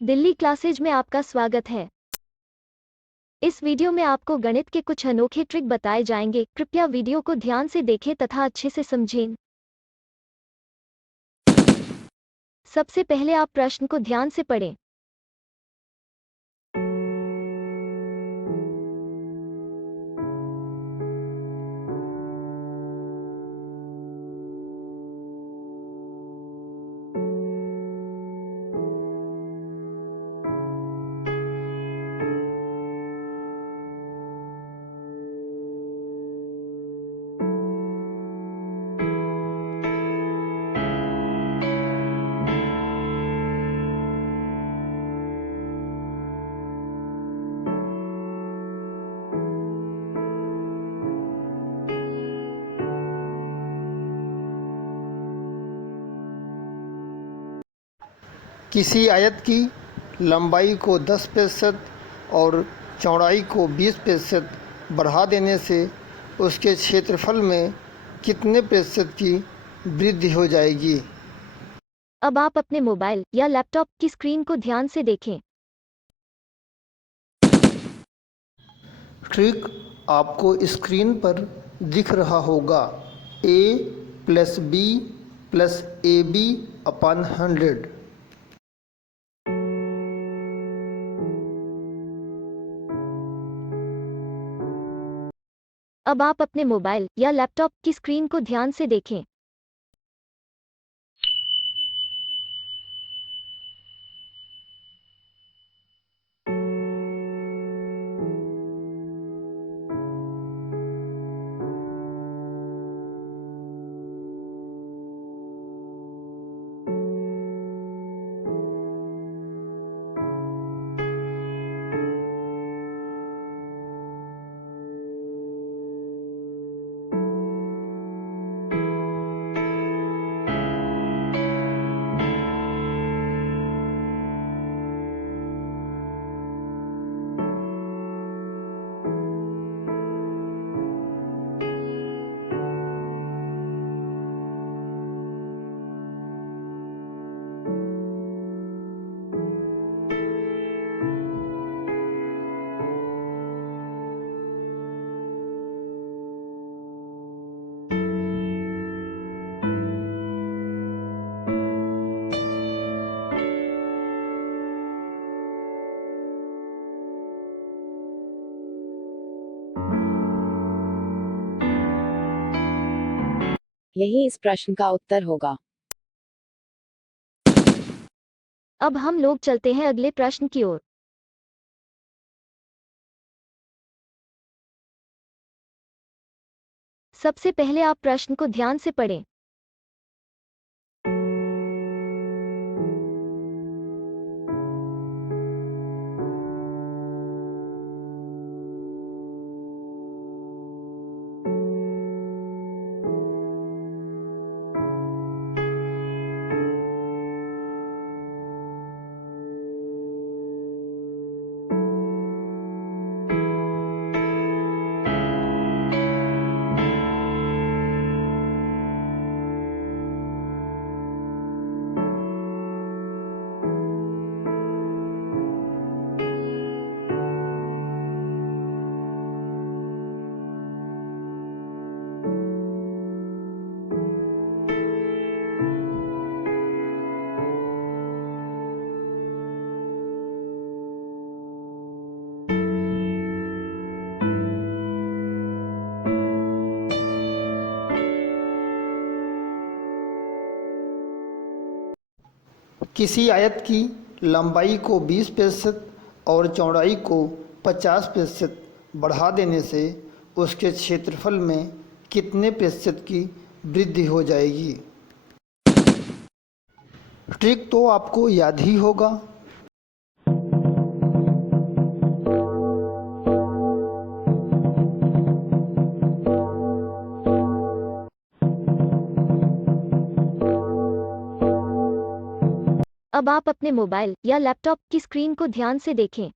Delhi classes में आपका स्वागत है। इस वीडियो में आपको गणित के कुछ अनोखे ट्रिक बताए जाएंगे। कृपया वीडियो को ध्यान से देखें तथा अच्छे से समझें। सबसे पहले आप प्रश्न को ध्यान से पढ़ें। किसी आयत की लंबाई को 10% और चौड़ाई को 20% बढ़ा देने से उसके क्षेत्रफल में कितने प्रतिशत की वृद्धि हो जाएगी? अब आप अपने मोबाइल या लैपटॉप की स्क्रीन को ध्यान से देखें। ट्रिक आपको स्क्रीन पर दिख रहा होगा। a plus b plus a b upon 100। अब आप अपने मोबाइल या लैपटॉप की स्क्रीन को ध्यान से देखें। यही इस प्रश्न का उत्तर होगा। अब हम लोग चलते हैं अगले प्रश्न की ओर। सबसे पहले आप प्रश्न को ध्यान से पढ़ें। किसी आयत की लंबाई को 20% और चौड़ाई को 50% बढ़ा देने से उसके क्षेत्रफल में कितने प्रतिशत की वृद्धि हो जाएगी? ट्रिक तो आपको याद ही होगा। अब आप अपने मोबाइल या लैपटॉप की स्क्रीन को ध्यान से देखें।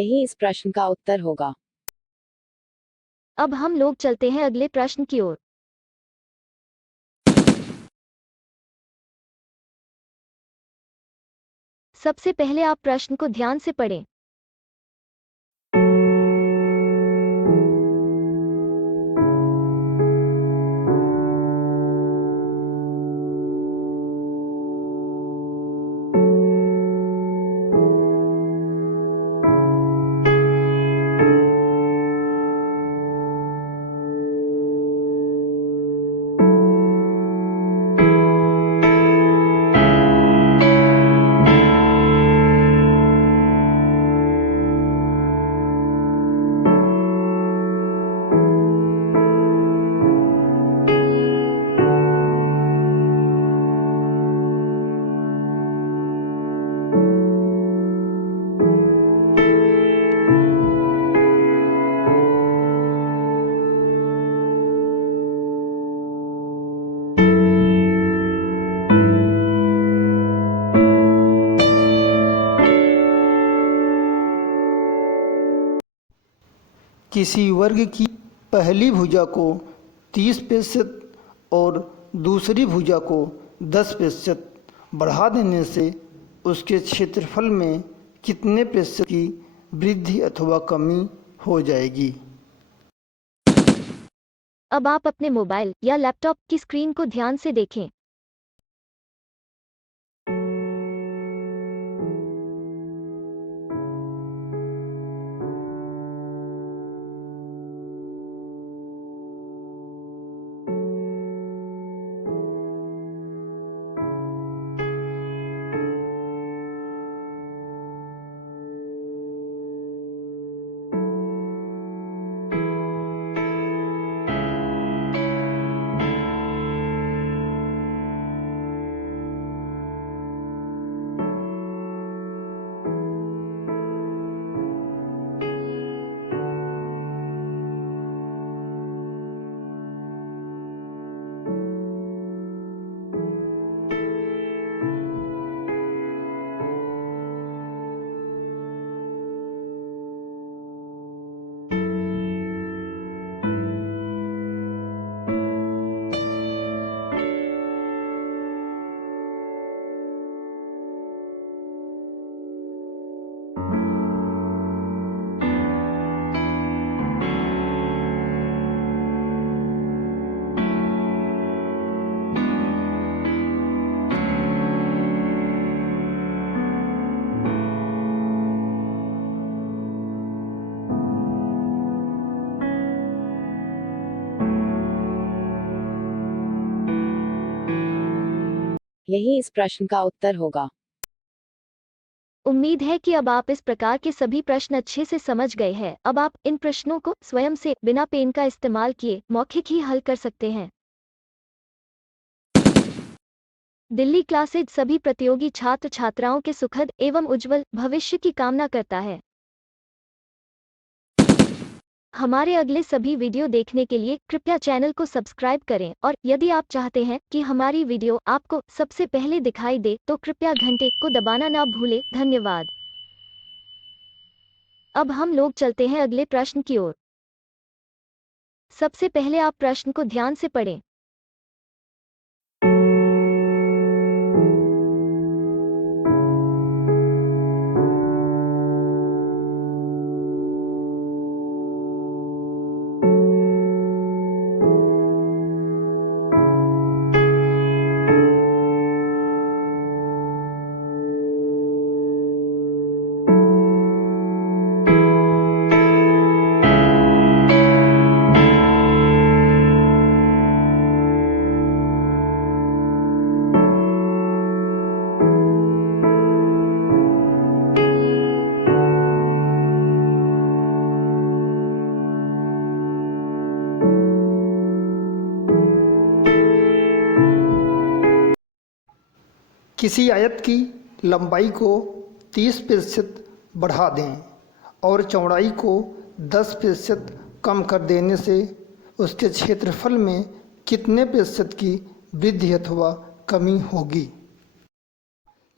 यही इस प्रश्न का उत्तर होगा। अब हम लोग चलते हैं अगले प्रश्न की ओर। सबसे पहले आप प्रश्न को ध्यान से पढ़ें। किसी वर्ग की पहली भुजा को 30% और दूसरी भुजा को 10% बढ़ा देने से उसके क्षेत्रफल में कितने प्रतिशत की वृद्धि अथवा कमी हो जाएगी? अब आप अपने मोबाइल या लैपटॉप की स्क्रीन को ध्यान से देखें। यही इस प्रश्न का उत्तर होगा। उम्मीद है कि अब आप इस प्रकार के सभी प्रश्न अच्छे से समझ गए हैं। अब आप इन प्रश्नों को स्वयं से बिना पेन का इस्तेमाल किए मौखिक ही हल कर सकते हैं। दिल्ली क्लासेज सभी प्रतियोगी छात्र छात्राओं के सुखद एवं उज्जवल भविष्य की कामना करता है। हमारे अगले सभी वीडियो देखने के लिए कृपया चैनल को सब्सक्राइब करें और यदि आप चाहते हैं कि हमारी वीडियो आपको सबसे पहले दिखाई दे तो कृपया घंटे को दबाना ना भूलें। धन्यवाद। अब हम लोग चलते हैं अगले प्रश्न की ओर। सबसे पहले आप प्रश्न को ध्यान से पढ़ें। किसी आयत की लंबाई को 30% बढ़ा दें और चौड़ाई को 10% कम कर देने से उसके क्षेत्रफल में कितने प्रतिशत की वृद्धि अथवा कमी होगी?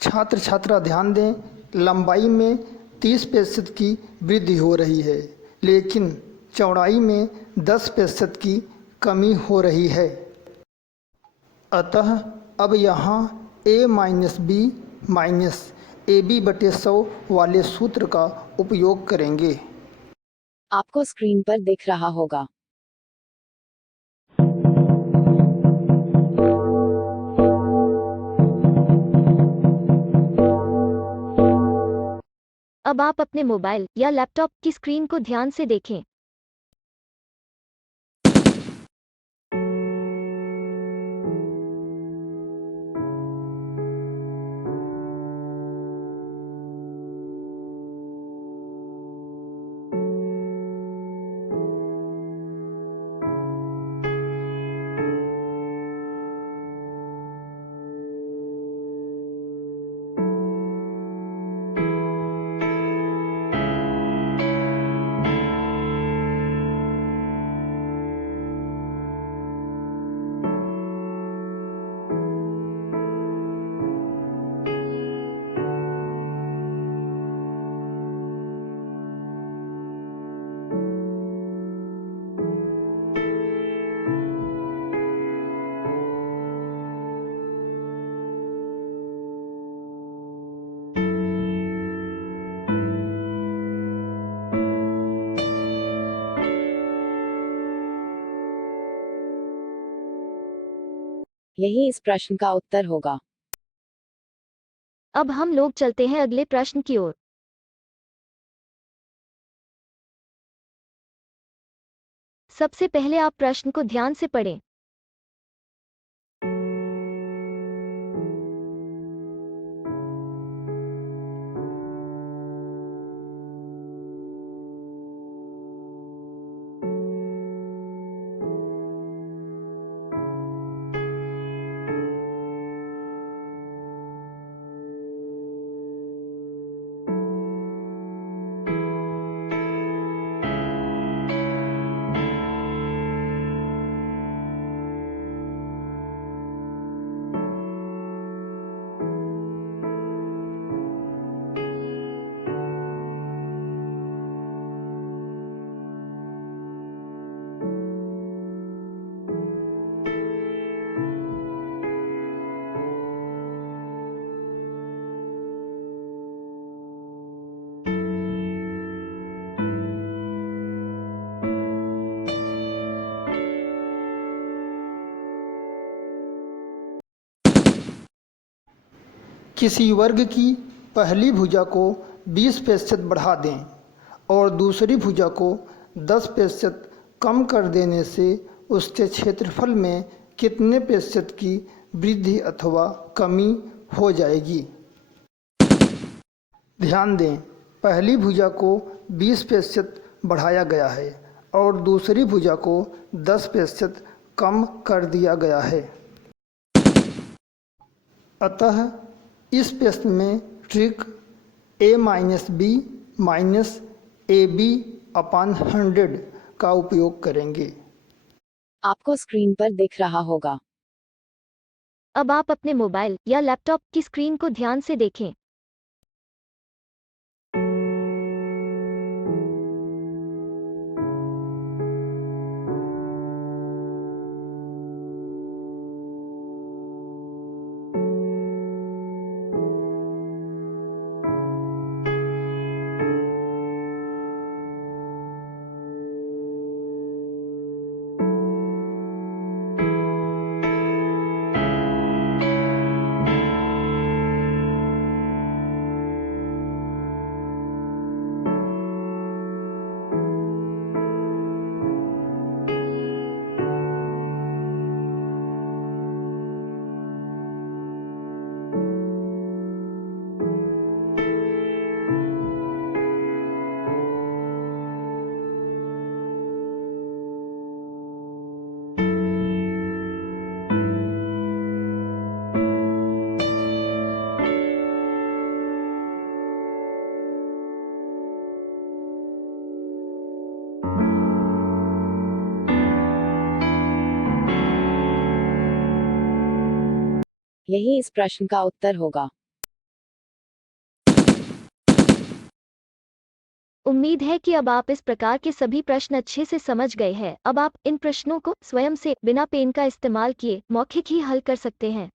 छात्र छात्रा ध्यान दें, लंबाई में 30% की वृद्धि हो रही है, लेकिन चौड़ाई में 10% की कमी हो रही है। अतः अब यहाँ a minus B minus A b बटे 100 वाले सूत्र का उपयोग करेंगे। आपको स्क्रीन पर दिख रहा होगा। अब आप अपने मोबाइल या लैपटॉप की स्क्रीन को ध्यान से देखें। यही इस प्रश्न का उत्तर होगा। अब हम लोग चलते हैं अगले प्रश्न की ओर। सबसे पहले आप प्रश्न को ध्यान से पढ़ें। किसी वर्ग की पहली भुजा को 20% बढ़ा दें और दूसरी भुजा को 10% कम कर देने से उसके क्षेत्रफल में कितने प्रतिशत की वृद्धि अथवा कमी हो जाएगी। ध्यान दें, पहली भुजा को 20% बढ़ाया गया है और दूसरी भुजा को 10% कम कर दिया गया है। अतः इस प्रश्न में trick a minus B minus A B upon 100 का उपयोग करेंगे। आपको स्क्रीन पर दिख रहा होगा। अब आप अपने मोबाइल या लैपटॉप की स्क्रीन को ध्यान से देखें। यही इस प्रश्न का उत्तर होगा। उम्मीद है कि अब आप इस प्रकार के सभी प्रश्न अच्छे से समझ गए हैं। अब आप इन प्रश्नों को स्वयं से बिना पेन का इस्तेमाल किए मौखिक ही हल कर सकते हैं।